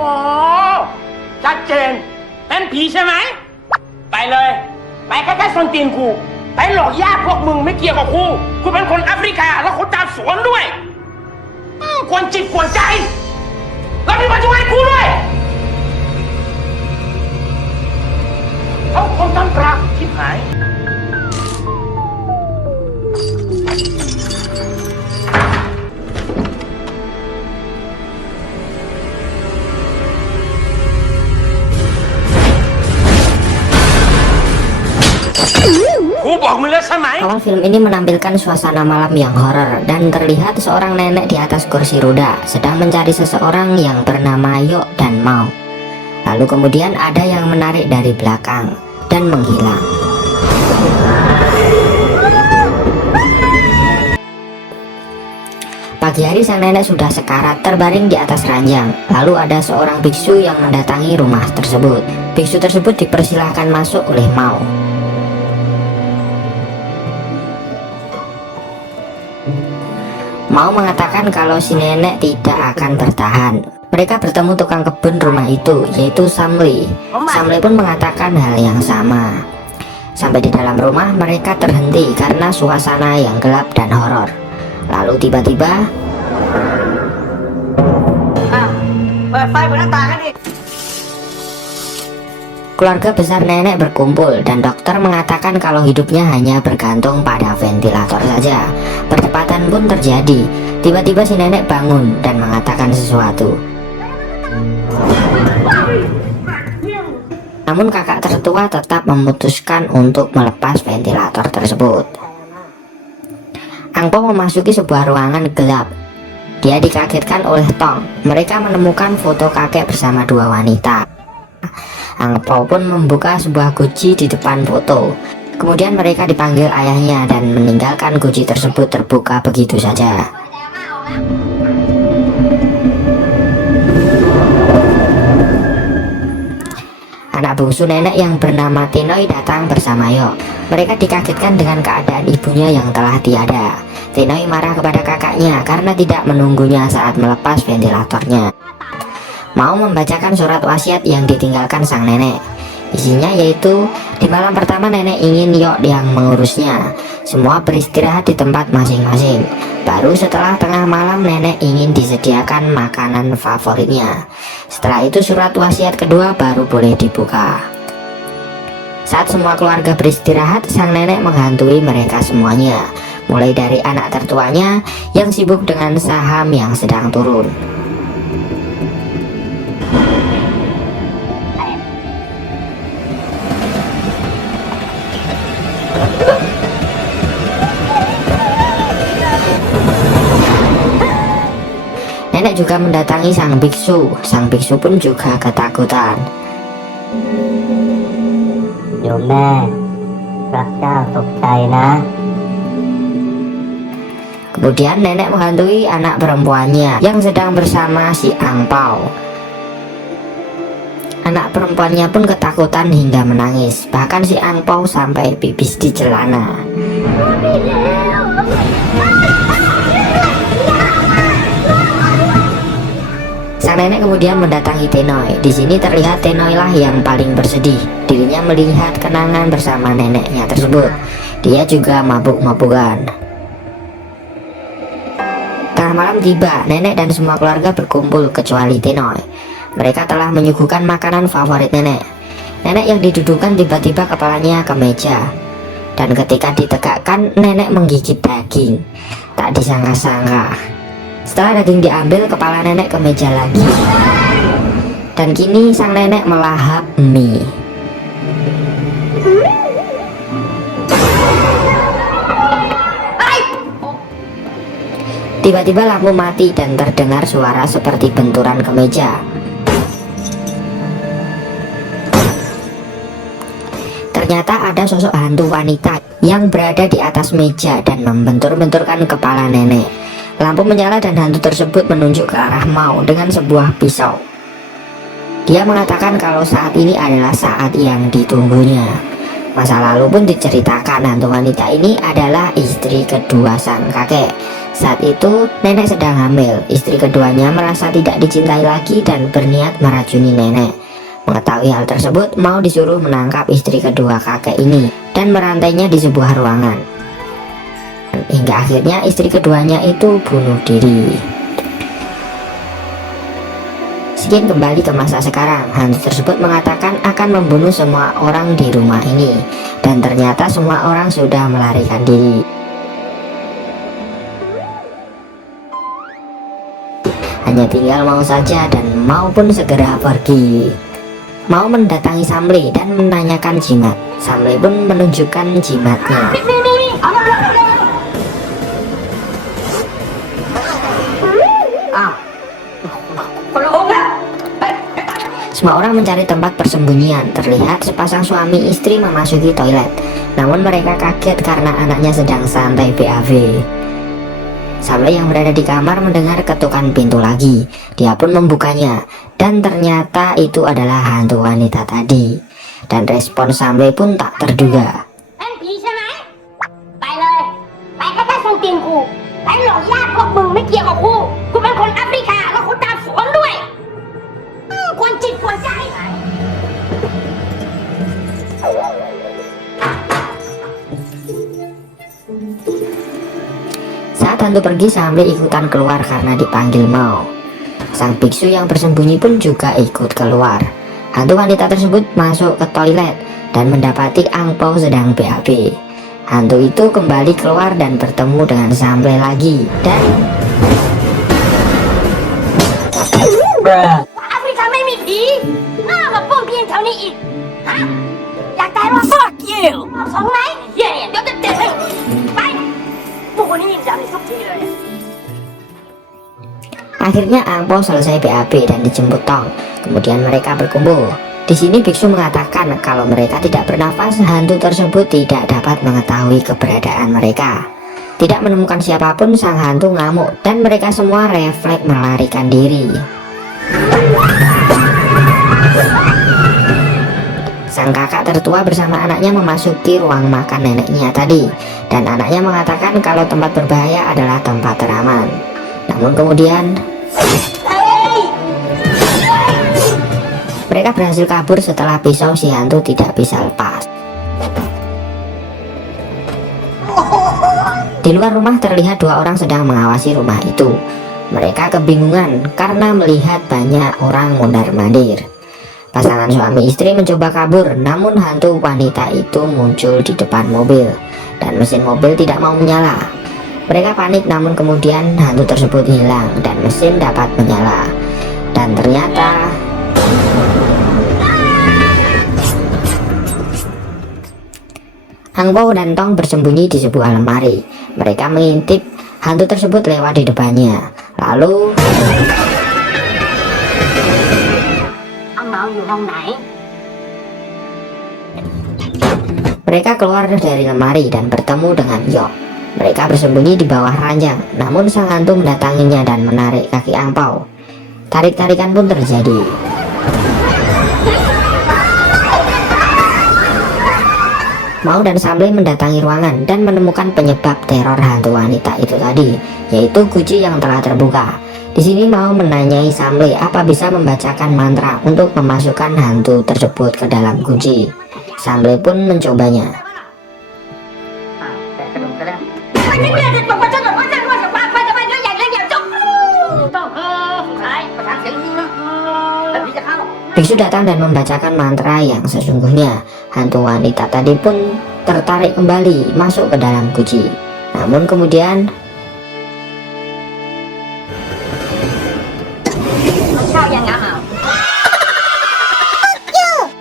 อ๋อชัดเจนเป็นผีใช่ไหมไปเลยไปใกล้ๆส้นตีนกูไปหลอกญาติพวกมึงไม่เกี่ยวกับกูเป็นคนแอฟริกาแล้วคนตามสวนด้วยกวนจิตกวนใจแล้วมีมาช่วยกูด้วยเขาคนตั้งกลางชิบหายKuบอกมึงแล้วใช่ไหม Awal film ini menampilkan suasana malam yang horor dan terlihat seorang nenek di atas kursi roda sedang mencari seseorang yang bernama Yok dan Mao. Lalu kemudian ada yang menarik dari belakang dan menghilang. Pagi hari sang nenek sudah sekarat terbaring di atas ranjang. Lalu ada seorang biksu yang mendatangi rumah tersebut. Biksu tersebut dipersilahkan masuk oleh Mao. Mao mengatakan kalau si nenek tidak akan bertahan. Mereka bertemu tukang kebun rumah itu, yaitu Samli. Samli pun mengatakan hal yang sama. Sampai di dalam rumah mereka terhenti karena suasana yang gelap dan horor. Lalu tiba-tiba keluarga besar nenek berkumpul dan dokter mengatakan kalau hidupnya hanya bergantung pada ventilator saja. Percepatan pun terjadi. Tiba-tiba si nenek bangun dan mengatakan sesuatu. Namun kakak tertua tetap memutuskan untuk melepas ventilator tersebut. Angpo memasuki sebuah ruangan gelap. Dia dikagetkan oleh Tong. Mereka menemukan foto kakek bersama dua wanita. Angpo pun membuka sebuah guci di depan foto. Kemudian mereka dipanggil ayahnya dan meninggalkan guci tersebut terbuka begitu saja. Anak bungsu nenek yang bernama Tinoi datang bersama Yok. Mereka dikagetkan dengan keadaan ibunya yang telah tiada. Tinoi marah kepada kakaknya karena tidak menunggunya saat melepas ventilatornya. Mau membacakan surat wasiat yang ditinggalkan sang nenek. Isinya yaitu, di malam pertama nenek ingin Yok yang mengurusnya. Semua beristirahat di tempat masing-masing. Baru setelah tengah malam nenek ingin disediakan makanan favoritnya. Setelah itu surat wasiat kedua baru boleh dibuka. Saat semua keluarga beristirahat, sang nenek menghantui mereka semuanya. Mulai dari anak tertuanya yang sibuk dengan saham yang sedang turun. Nenek juga mendatangi sang biksu. Sang biksu pun juga ketakutan. โยมแม่รักเจ้าตกใจนะ Kemudian nenek menghantui anak perempuannya yang sedang bersama si Angpau. Anak perempuannya pun ketakutan hingga menangis. Bahkan si Angpau sampai pipis di celana. Sang nenek kemudian mendatangi Tinoi. Di sini terlihat Tinoi lah yang paling bersedih. Dirinya melihat kenangan bersama neneknya tersebut. Dia juga mabuk-mabukan. Tengah malam tiba, nenek dan semua keluarga berkumpul kecuali Tinoi. Mereka telah menyuguhkan makanan favorit nenek. Nenek yang didudukkan tiba-tiba kepalanya ke meja. Dan ketika ditegakkan, nenek menggigit daging. Tak disangka-sangka, setelah daging diambil, kepala nenek ke meja lagi. Dan kini sang nenek melahap mie. Tiba-tiba lampu mati dan terdengar suara seperti benturan ke meja. Ternyata ada sosok hantu wanita yang berada di atas meja dan membentur-benturkan kepala nenek. Lampu menyala dan hantu tersebut menunjuk ke arah Mao dengan sebuah pisau. Dia mengatakan kalau saat ini adalah saat yang ditunggunya. Masa lalu pun diceritakan hantu wanita ini adalah istri kedua sang kakek. Saat itu nenek sedang hamil. Istri keduanya merasa tidak dicintai lagi dan berniat meracuni nenek. Mengetahui hal tersebut, Mao disuruh menangkap istri kedua kakek ini dan merantainya di sebuah ruangan. Hingga akhirnya istri keduanya itu bunuh diri. Sekian kembali ke masa sekarang. Hantu tersebut mengatakan akan membunuh semua orang di rumah ini, dan ternyata semua orang sudah melarikan diri. Hanya tinggal Mao saja, dan Mao pun segera pergi. Mao mendatangi Samle dan menanyakan jimat. Samle pun menunjukkan jimatnya. Semua orang mencari tempat persembunyian. Terlihat sepasang suami istri memasuki toilet. Namun mereka kaget karena anaknya sedang santai BAB. Samle yang berada di kamar mendengar ketukan pintu lagi. Dia pun membukanya, dan ternyata itu adalah hantu wanita tadi. Dan respon Samle pun tak terduga. Saat hantu pergi, Samle ikutan keluar karena dipanggil Mao. Sang biksu yang bersembunyi pun juga ikut keluar. Hantu wanita tersebut masuk ke toilet dan mendapati Angpao sedang BAB. Hantu itu kembali keluar dan bertemu dengan Samle lagi dan Fuck you! akhirnya Angpao selesai BAB dan dijemput Tong. Kemudian mereka berkumpul. Di sini biksu mengatakan kalau mereka tidak bernafas, hantu tersebut tidak dapat mengetahui keberadaan mereka. Tidak menemukan siapapun, sang hantu ngamuk dan mereka semua refleks melarikan diri. Sang kakak tertua bersama anaknya memasuki ruang makan neneknya tadi, dan anaknya mengatakan kalau tempat berbahaya adalah tempat teraman. Namun kemudian mereka berhasil kabur setelah pisau si hantu tidak bisa lepas. Di luar rumah terlihat dua orang sedang mengawasi rumah itu. Mereka kebingungan karena melihat banyak orang mondar-mandir. Pasangan suami istri mencoba kabur, namun hantu wanita itu muncul di depan mobil dan mesin mobil tidak mau menyala. Mereka panik, namun kemudian hantu tersebut hilang dan mesin dapat menyala. Dan ternyata Angpao dan Tong bersembunyi di sebuah lemari. Mereka mengintip hantu tersebut lewat di depannya. Lalu mereka keluar dari lemari dan bertemu dengan Yok. Mereka bersembunyi di bawah ranjang, namun sang hantu mendatanginya dan menarik kaki Angpao. Tarik-tarikan pun terjadi. Mao dan Samle mendatangi ruangan dan menemukan penyebab teror hantu wanita itu tadi, yaitu guci yang telah terbuka. Di sini Mao menanyai Samle apa bisa membacakan mantra untuk memasukkan hantu tersebut ke dalam guci. Samle pun mencobanya. Biksu datang dan membacakan mantra yang sesungguhnya. Hantu wanita tadi pun tertarik kembali masuk ke dalam guci. Namun kemudian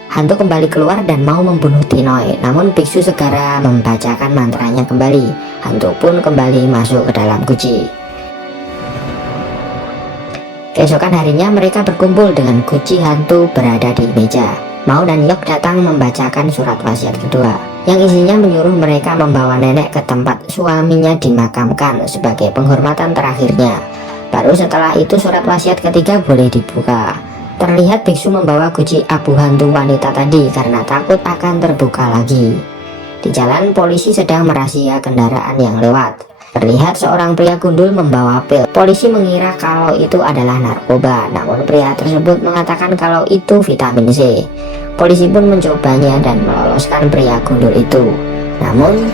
hantu kembali keluar dan mau membunuh Tinoi. Namun biksu segera membacakan mantranya kembali. Hantu pun kembali masuk ke dalam guci. Keesokan harinya mereka berkumpul dengan guci hantu berada di meja. Mao dan Yok datang membacakan surat wasiat kedua, yang isinya menyuruh mereka membawa nenek ke tempat suaminya dimakamkan sebagai penghormatan terakhirnya. Baru setelah itu surat wasiat ketiga boleh dibuka. Terlihat biksu membawa guci abu hantu wanita tadi karena takut akan terbuka lagi. Di jalan polisi sedang merazia kendaraan yang lewat. Terlihat seorang pria gundul membawa pil. Polisi mengira kalau itu adalah narkoba, namun pria tersebut mengatakan kalau itu vitamin C. Polisi pun mencobanya dan meloloskan pria gundul itu. Namun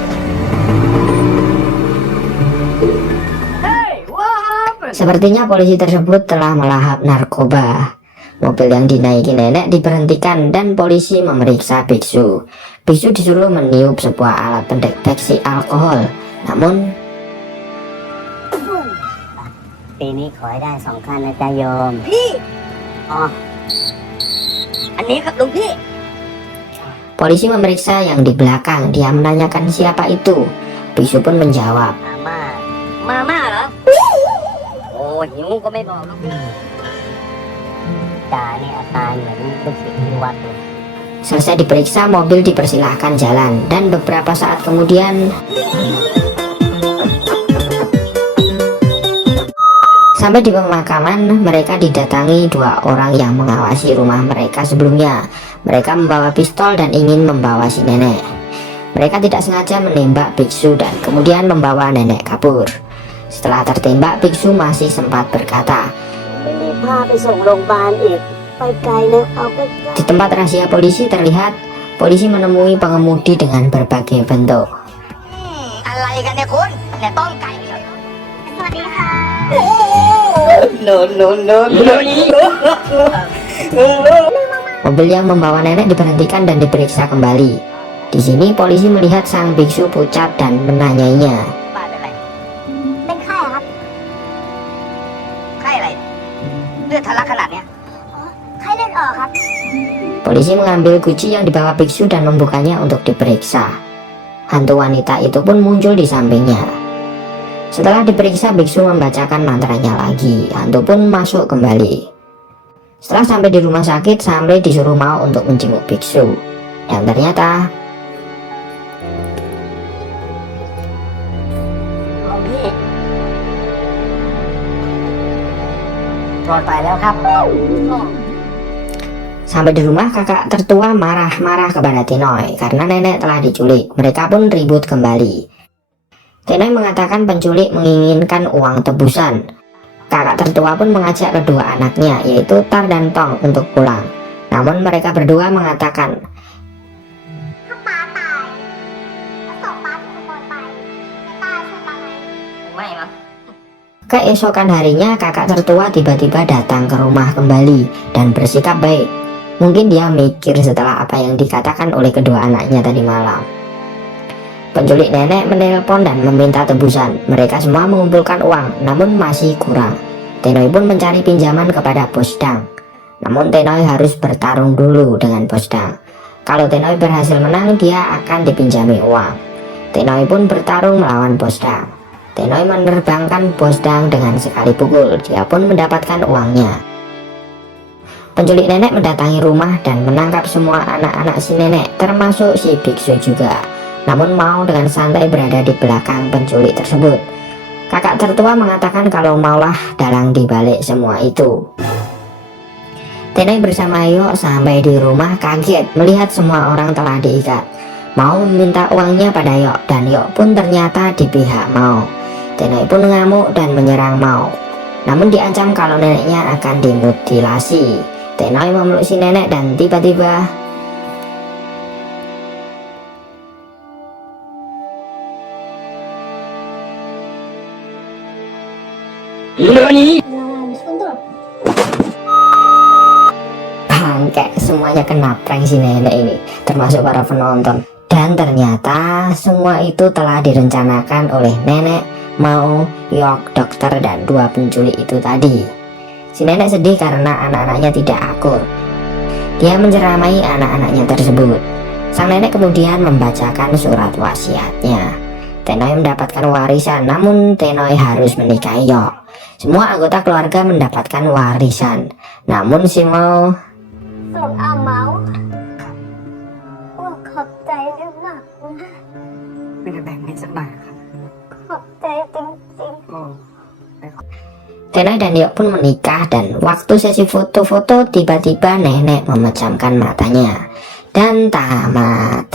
sepertinya polisi tersebut telah melahap narkoba. Mobil yang dinaiki nenek diberhentikan dan polisi memeriksa biksu. Biksu disuruh meniup sebuah alat pendeteksi alkohol. Namun ปีนี้ขอให้ได้2 คันนะจ๊ะโยม พี่ อ๋อ อันนี้ครับหลวงพี่ polisi memeriksa yang di belakang. Dia menanyakan siapa itu. Biksu pun menjawab, มาม่า มาม่าเหรอ โอ้หิวก็ไม่บอกหรอกพี่ จ่านี่อาการเหมือนลูกศิษย์ที่วัดเลย selesai diperiksa, mobil dipersilahkan jalan. Dan beberapa saat kemudian sampai di pemakaman, mereka didatangi 2 orang yang mengawasi rumah mereka sebelumnya. Mereka membawa pistol dan ingin membawa si nenek. Mereka tidak sengaja menembak biksu dan kemudian membawa nenek kabur. Setelah tertembak, biksu masih sempat berkata, รีบพาไปส่งโรงพยาบาลอีกไปไกลนะเอาไป di tempat rahasia polisi terlihat polisi menemui pengemudi dengan berbagai bentuk. อะไรกันเนี่ยคุณเนี่ยต้มไก่เหรอสวัสดีค่ะ Mobil yang membawa nenek diberhentikan dan diperiksa kembali. Di sini polisi melihat sang biksu pucat dan menanyainya. ป้าเป็นไร เป็นไข้อะครับ ไข้อะไรเลือดทะลักขนาดเนี้ย ไข้เลือดออกครับ Polisi mengambil guci yang dibawa biksu dan membukanya untuk diperiksa. Hantu wanita itu pun muncul di sampingnya. Setelah diperiksa, biksu membacakan mantranya lagi. Hantu pun masuk kembali. Setelah sampai di rumah sakit, Samre disuruh mau untuk menjenguk biksu. Dan ternyata หลวงพี่ปลอดภัยแล้วครับ sampai di rumah, kakak tertua marah-marah kepada Tenoy karena nenek telah diculik. Mereka pun ribut kembali. Tenoy mengatakan penculik menginginkan uang tebusan. Kakak tertua pun mengajak kedua anaknya, yaitu Tar dan Tong, untuk pulang. Namun mereka berdua mengatakan, ถ้าป้าตายแล้วศพป้าถูกขโมยไปจะตายใช่ป้าไหม ไม่มั้ง keesokan harinya kakak tertua tiba-tiba datang ke rumah kembali dan bersikap baik. Mungkin dia mikir setelah apa yang dikatakan oleh kedua anaknya tadi malam. Penculik nenek menelpon dan meminta tebusan. Mereka semua mengumpulkan uang, namun masih kurang. Tenoy pun mencari pinjaman kepada Bos Dang. Namun Tenoy harus bertarung dulu dengan Bos Dang. Kalau Tenoy berhasil menang, dia akan dipinjami uang. Tenoy pun bertarung melawan Bos Dang. Tenoy menerbangkan Bos Dang dengan sekali pukul. Dia pun mendapatkan uangnya. Penculik nenek mendatangi rumah dan menangkap semua anak-anak si nenek, termasuk si biksu juga. Namun mau dengan santai berada di belakang penculik tersebut. Kakak tertua mengatakan kalau maulah dalang dibalik semua itu. Tenoy bersama Yok sampai di rumah kaget melihat semua orang telah diikat. Mau meminta uangnya pada Yok dan Yok pun ternyata di pihak Mao. Tenoy pun mengamuk dan menyerang Mao. Namun diancam kalau neneknya akan dimutilasi. Tenoy memeluk si nenek dan tiba-tiba bangke, semuanya kena prank si nenek ini, termasuk para penonton. Dan ternyata semua itu telah direncanakan oleh nenek, Mao, Yok, dokter, dan 2 penculik itu tadi. Si nenek sedih karena anak-anaknya tidak akur. Dia menceramai anak-anaknya tersebut. Sang nenek kemudian membacakan surat wasiatnya. Tenoy mendapatkan warisan, namun Tenoy harus menikahi Yok. Semua anggota keluarga mendapatkan warisan, namun si Mao ส่วนอาเมาส์อ้วกขอบใจด้วยมากนะ ไม่ได้แบ่งให้สักบาทครับ ขอบใจจริง Tenoy dan Yok pun menikah, dan waktu sesi foto-foto tiba-tiba nenek memejamkan matanya dan tamat.